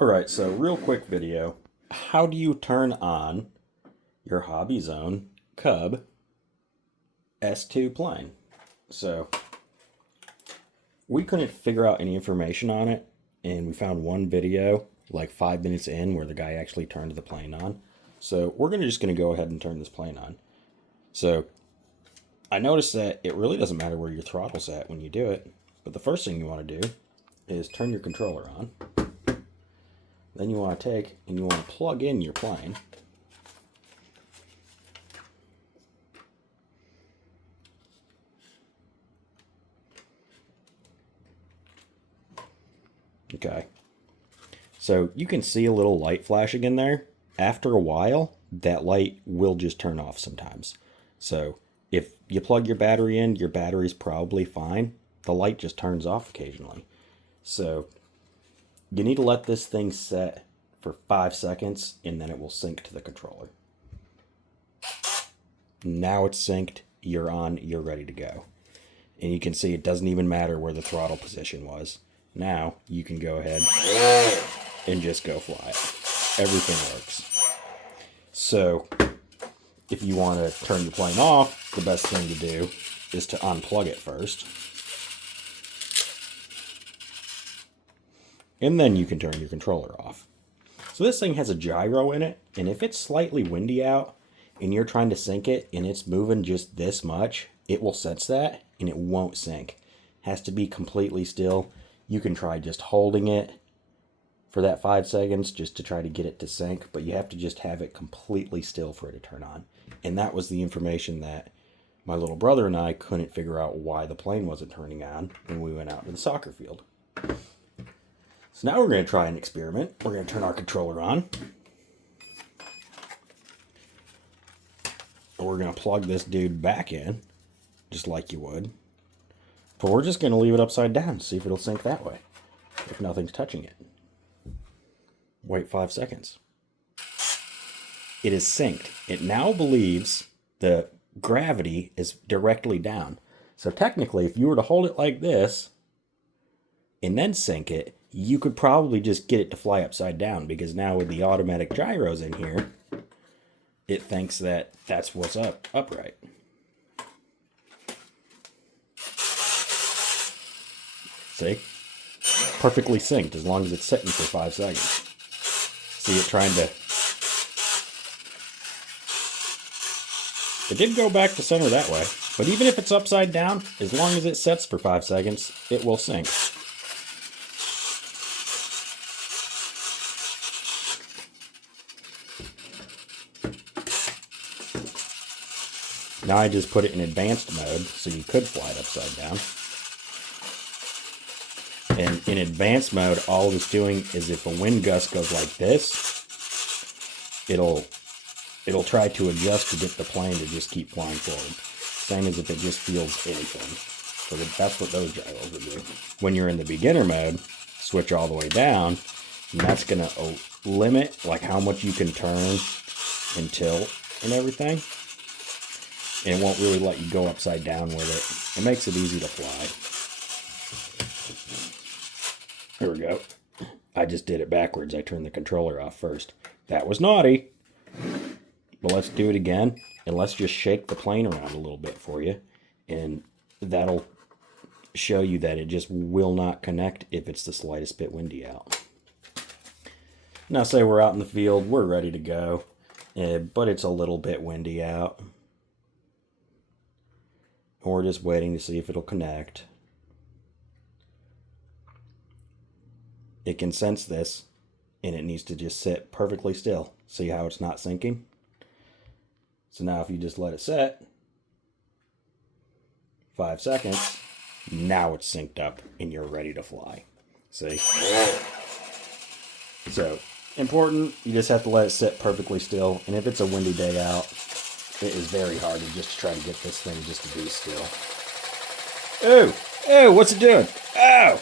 Alright, so real quick video. How do you turn on your Hobby Zone Cub S2 plane? So, we couldn't figure out any information on it, and we found one video, like 5 minutes in, where the guy actually turned the plane on. So, we're just going to go ahead and turn this plane on. So, I noticed that it really doesn't matter where your throttle's at when you do it, but the first thing you want to do is turn your controller on. Then you want to take and you want to plug in your plane. Okay. So you can see a little light flashing in there. After a while, that light will just turn off sometimes. So if you plug your battery in, your battery's probably fine. The light just turns off occasionally. So you need to let this thing set for 5 seconds, and then it will sync to the controller. Now it's synced, you're on, you're ready to go. And you can see it doesn't even matter where the throttle position was. Now you can go ahead and just go fly it. Everything works. So if you want to turn your plane off, the best thing to do is to unplug it first. And then you can turn your controller off. So this thing has a gyro in it, and if it's slightly windy out and you're trying to sync it and it's moving just this much, it will sense that and it won't sync. It has to be completely still. You can try just holding it for that 5 seconds just to try to get it to sync, but you have to just have it completely still for it to turn on. And that was the information that my little brother and I couldn't figure out why the plane wasn't turning on when we went out to the soccer field. So now we're going to try an experiment. We're going to turn our controller on. And we're going to plug this dude back in, just like you would. But we're just going to leave it upside down, see if it'll sync that way, if nothing's touching it. Wait 5 seconds. It is synced. It now believes the gravity is directly down. So technically, if you were to hold it like this and then sync it, you could probably just get it to fly upside down, because now with the automatic gyros in here, it thinks that that's what's upright. See? Perfectly synced as long as it's sitting for 5 seconds. See it trying to... It did go back to center that way, but even if it's upside down, as long as it sets for 5 seconds, it will sync. Now I just put it in advanced mode, so you could fly it upside down. And in advanced mode, all it's doing is if a wind gust goes like this, it'll try to adjust to get the plane to just keep flying forward. Same as if it just feels anything. So that's what those gyros would do. When you're in the beginner mode, switch all the way down, and that's going to limit like how much you can turn and tilt and everything. And it won't really let you go upside down with it. It makes it easy to fly. Here we go. I just did it backwards. I turned the controller off first. That was naughty. But let's do it again. And let's just shake the plane around a little bit for you. And that'll show you that it just will not connect if it's the slightest bit windy out. Now say we're out in the field. We're ready to go. But it's a little bit windy out. And we're just waiting to see if it'll connect. It can sense this, and it needs to just sit perfectly still. See how it's not syncing? So now if you just let it set, 5 seconds, now it's synced up and you're ready to fly. See? So, important, you just have to let it sit perfectly still. And if it's a windy day out, it is very hard to just try to get this thing just to be still. Oh, what's it doing? Oh,